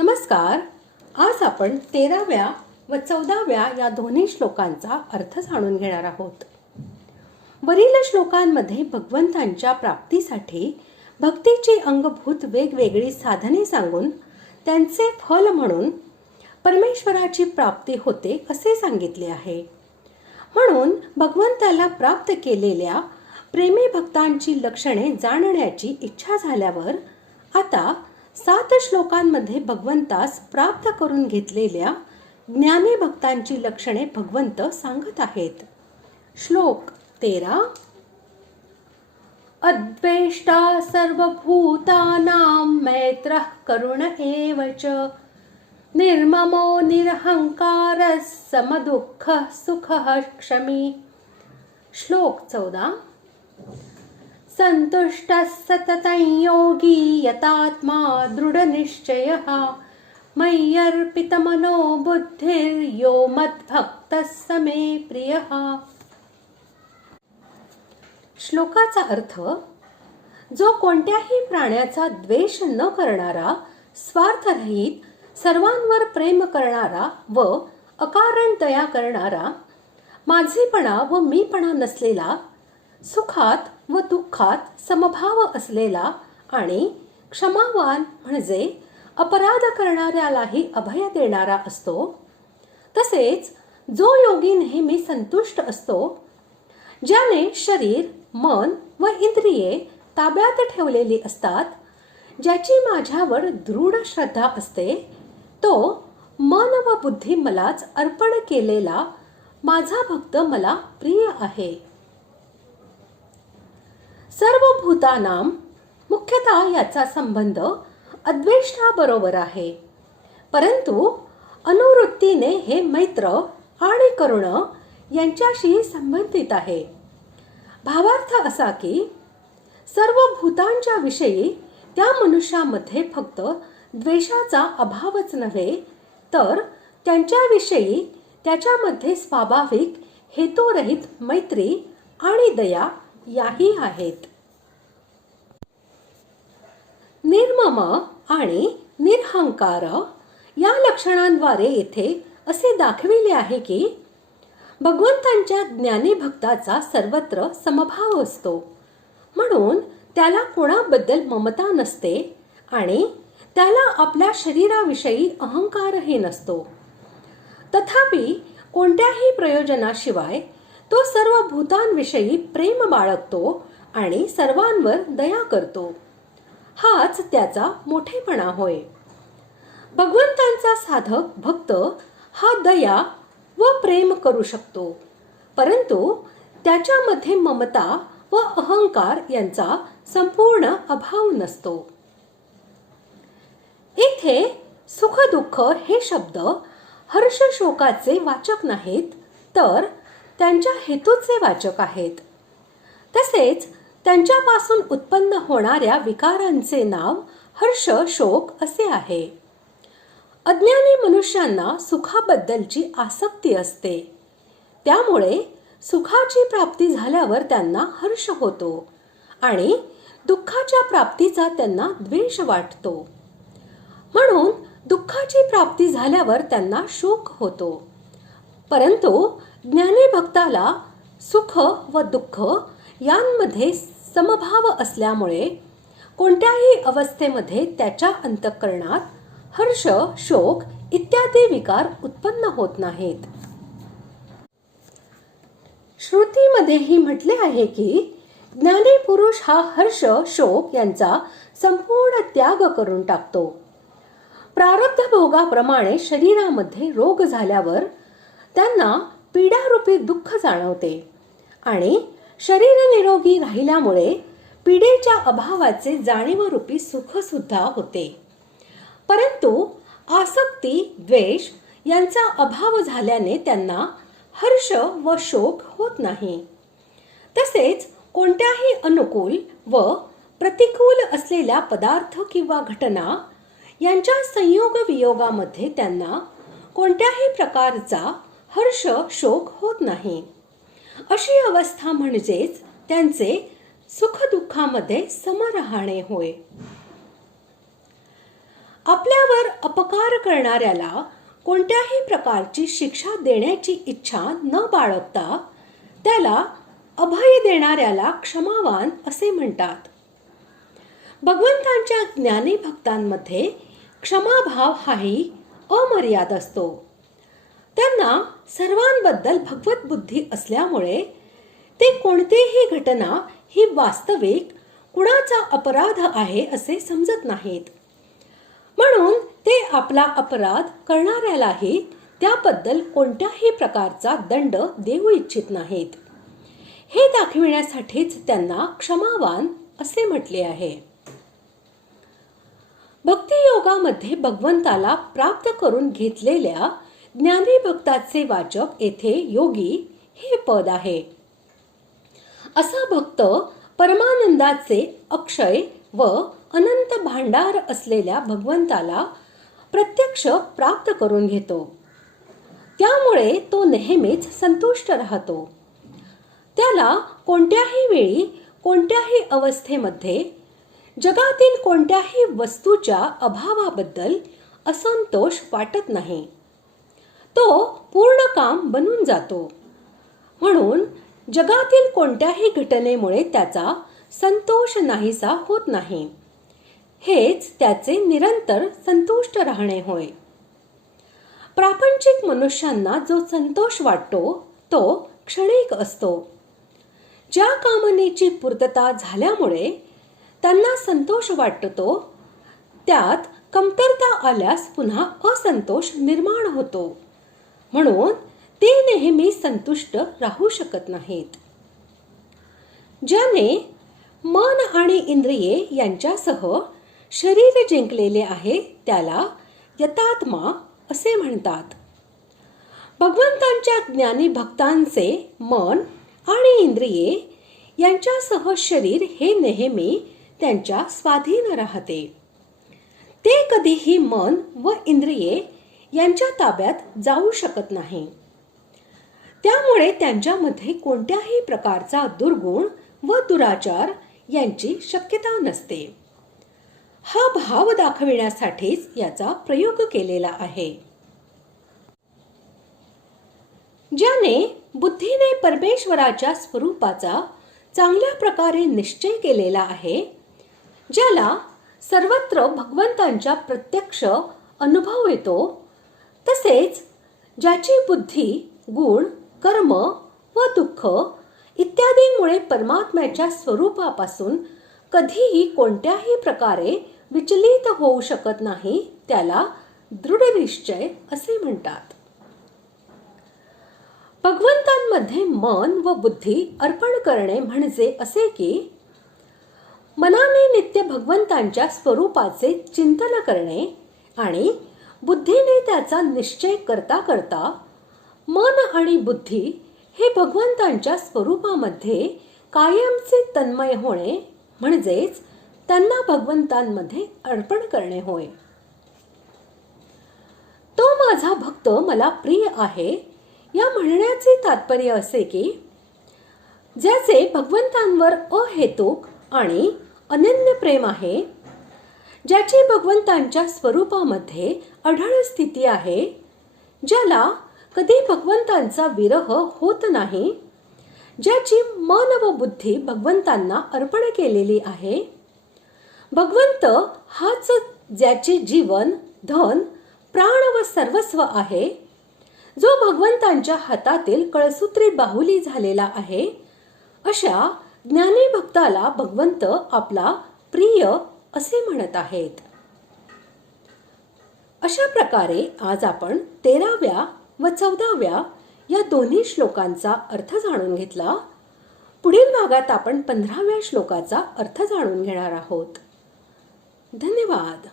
नमस्कार. आज आपण 13व्या व 14व्या या दोन्ही श्लोकांचा अर्थ जाणून घेणार आहोत. वरील श्लोकांमध्ये भगवंतांच्या प्राप्तीसाठी भक्तीची अंगभूत वेगवेगळी साधने सांगून त्यांचे फल म्हणून परमेश्वराची प्राप्ती होते असे सांगितले आहे. म्हणून भगवंताला प्राप्त केलेल्या प्रेमी भक्तांची लक्षणे जाणण्याची इच्छा झाल्यावर आता 7 श्लोकांमध्ये भगवंतास प्राप्त करून घेतलेल्या ज्ञानी भक्तांची लक्षणे भगवंत सांगत आहेत. श्लोक 13. अद्वेष्टा सर्वभूतानां मैत्रः करुण एव च निर्ममो निरहंकारः समदुःखः सुखः क्षमी. श्लोक 14. संतुष्टः सततं योगी यतात्मा दृढनिश्चयः मय्यर्पितमनो बुद्धिर्यो मद्भक्तः स मे प्रियः. श्लोकाचा अर्थ: जो कोणत्याही प्राण्याचा द्वेष न करणारा, स्वार्थरहित, सर्वांवर प्रेम करणारा व अकारण दया करणारा, माझेपणा व मीपणा नसलेला, सुखात व दुःखात समभाव असलेला आणि क्षमावान म्हणजे अपराध करणाऱ्यालाही अभय देणारा असतो. तसेच जो योगी नेहमी संतुष्ट असतो, ज्याने शरीर, मन व इंद्रिये ताब्यात ठेवलेली असतात, ज्याची माझ्यावर दृढ श्रद्धा असते, तो मन व बुद्धी मलाच अर्पण केलेला माझा भक्त मला प्रिय आहे. सर्व भूतानां मुख्यतः याचा संबंध अद्वेष्टा बरोबर आहे, परंतु अनुवृत्तीने हे मैत्र आणि करुण यांच्याशी संबंधित आहे. भावार्थ असा की सर्व भूतांच्या विषयी त्या मनुष्यामध्ये फक्त द्वेषाचा अभावच नव्हे, तर त्यांच्याविषयी त्याच्यामध्ये स्वाभाविक हेतुरहित मैत्री आणि दया याही आहेत. निर्मम आणि निरहंकार या लक्षणांद्वारे येथे असे दाखविले आहे की भगवंतांच्या ज्ञानी भक्ताचा सर्वत्र समभाव असतो, म्हणून त्याला कोणाबद्दल ममता नसते आणि त्याला आपल्या शरीराविषयी अहंकारही नसतो. तथापि कोणत्याही प्रयोजनाशिवाय तो सर्व भूतांविषयी प्रेम बाळगतो आणि सर्वांवर दया करतो. हाच त्याचा मोठेपणा होय. भगवंतांचा साधक भक्त हा दया व प्रेम करू शकतो, परंतु त्याच्यामध्ये ममता व अहंकार यांचा संपूर्ण अभाव नसतो. येथे सुख दुःख हे शब्द हर्ष शोकाचे वाचक नाहीत, तर त्यांच्या हेतूचे वाचक आहेत. तसेच त्यांच्यापासून उत्पन्न होणाऱ्या विकारांचे नाव हर्ष शोक असे आहे. अज्ञानी मनुष्यांना सुखाबद्दलची आसक्ती असते, त्यामुळे सुखाची प्राप्ती झाल्यावर त्यांना हर्ष होतो आणि दुःखाच्या प्राप्तीचा त्यांना द्वेष वाटतो. म्हणून दुःखाची प्राप्ती झाल्यावर त्यांना शोक होतो. परंतु ज्ञानी भक्ताला सुख व दुःख यांमध्ये समभाव असल्यामुळे कोणत्याही अवस्थेमध्ये त्याच्या अंतःकरणात हर्ष शोक इत्यादी विकार उत्पन्न होत नाहीत. श्रुतीमध्येही म्हटले आहे की ज्ञानी पुरुष हा हर्ष शोक यांचा संपूर्ण त्याग करून टाकतो. प्रारब्ध भोगाप्रमाणे शरीरामध्ये रोग झाल्यावर त्यांना पीडारूपी दुःख जाणवते आणि शरीर निरोगी राहिल्यामुळे पीडेच्या अभावाचे जाणीवरूपी सुख सुद्धा होते. परंतु आसक्ती द्वेष यांचा अभाव झाल्याने त्यांना हर्ष व शोक होत नाही. तसेच कोणत्याही अनुकूल व प्रतिकूल असलेल्या पदार्थ किंवा घटना यांच्या संयोग वियोगामध्ये त्यांना कोणत्याही प्रकारचा हर्ष शोक होत नाही. अशी अवस्था म्हणजेच त्यांचे सुख दुःखामध्ये सम राहणे होय. आपल्यावर अपकार करणाऱ्याला कोणत्याही प्रकारची शिक्षा देण्याची इच्छा न बाळगता त्याला अभय देणाऱ्याला क्षमावान असे म्हणतात. भगवंतांच्या ज्ञानी भक्तांमध्ये क्षमाभाव हाही अमर्याद असतो. त्यांना सर्वांबद्दल भगवत बुद्धी असल्यामुळे ते कोणतीही घटना ही वास्तविक कुणाचा अपराध आहे असे समजत नाहीत. म्हणून ते आपला अपराध करणाऱ्यालाही त्याबद्दल कोणत्याही प्रकारचा दंड देऊ इच्छित नाहीत. हे दाखविण्यासाठीच त्यांना क्षमावान असे म्हटले आहे. भक्तियोगामध्ये भगवंताला प्राप्त करून घेतलेल्या ज्ञानी भक्ताचे वाचक येथे योगी हे पद आहे. असा भक्त परमानंदाचे अक्षय व अनंत भांडार असलेल्या भगवंताला प्रत्यक्ष प्राप्त करून घेतो. त्यामुळे तो नेहमीच संतुष्ट राहतो. त्याला कोणत्याही वेळी कोणत्याही अवस्थेमध्ये जगातील कोणत्याही वस्तूच्या अभावाबद्दल असंतोष वाटत नाही. तो पूर्ण काम बनून जातो. म्हणून जगातील कोणत्याही घटनेमुळे त्याचा संतोष नाहीसा होत नाही. हेच त्याचे निरंतर संतुष्ट राहणे होय. प्रापंचिक मनुष्यांना जो संतोष वाटतो तो क्षणिक असतो. ज्या कामनेची पूर्तता झाल्यामुळे त्यांना संतोष वाटतो त्यात कमतरता आल्यास पुन्हा असंतोष निर्माण होतो. म्हणून ते नेहमी संतुष्ट राहू शकत नाहीत. ज्याने मन आणि इंद्रिये यांच्यासह शरीर जिंकलेले आहे त्याला यतात्मा असे म्हणतात. भगवंतांच्या ज्ञानी भक्तांचे मन आणि इंद्रिये यांच्यासह शरीर हे नेहमी त्यांच्या स्वाधीन राहते. ते कधीही मन व इंद्रिये यांच्या ताब्यात जाऊ शकत नाही. त्यामुळे त्यांच्यामध्ये कोणत्याही प्रकारचा दुर्गुण व दुराचार यांची शक्यता नसते. हा भाव दाखविण्यासाठीच याचा प्रयोग केलेला आहे. ज्याने बुद्धीने परमेश्वराच्या स्वरूपाचा चांगल्या प्रकारे निश्चय केलेला आहे, ज्याला सर्वत्र भगवंतांच्या प्रत्यक्ष अनुभव येतो, तसेच ज्याची बुद्धी गुण कर्म व दुःख इत्यादींमुळे परमात्म्याच्या स्वरूपापासून कधीही कोणत्याही प्रकारे विचलित होऊ शकत नाही, त्याला दृढ निश्चय असे म्हणतात. भगवंतांमध्ये मन व बुद्धी अर्पण करणे म्हणजे असे की मनाने नित्य भगवंतांच्या स्वरूपाचे चिंतन करणे आणि बुद्धीने त्याचा निश्चय करता करता मन आणि बुद्धी हे भगवंतांच्या स्वरूपामध्ये कायमचे तन्मय होणे म्हणजेच त्यांना भगवंतांमध्ये अर्पण करणे होय. तो माझा भक्त मला प्रिय आहे या म्हणण्याचे तात्पर्य असे की ज्याचे भगवंतांवर अहेतुक आणि अनन्य प्रेम आहे, ज्याची भगवंतांच्या स्वरूपामध्ये अढळ स्थिती आहे, ज्याला कधी भगवंतांचा विरह होत नाही, ज्याची मन व बुद्धी भगवंतांना अर्पण केलेली आहे, भगवंत हाच ज्याचे जीवन धन प्राण व सर्वस्व आहे, जो भगवंतांच्या हातातील कळसूत्री बाहुली झालेला आहे, अशा ज्ञानी भक्ताला भगवंत आपला प्रिय असे म्हणत आहेत. अशा प्रकारे आज आपण 13व्या व 14व्या या दोन्ही श्लोकांचा अर्थ जाणून घेतला. पुढील भागात आपण 15व्या श्लोकाचा अर्थ जाणून घेणार आहोत. धन्यवाद.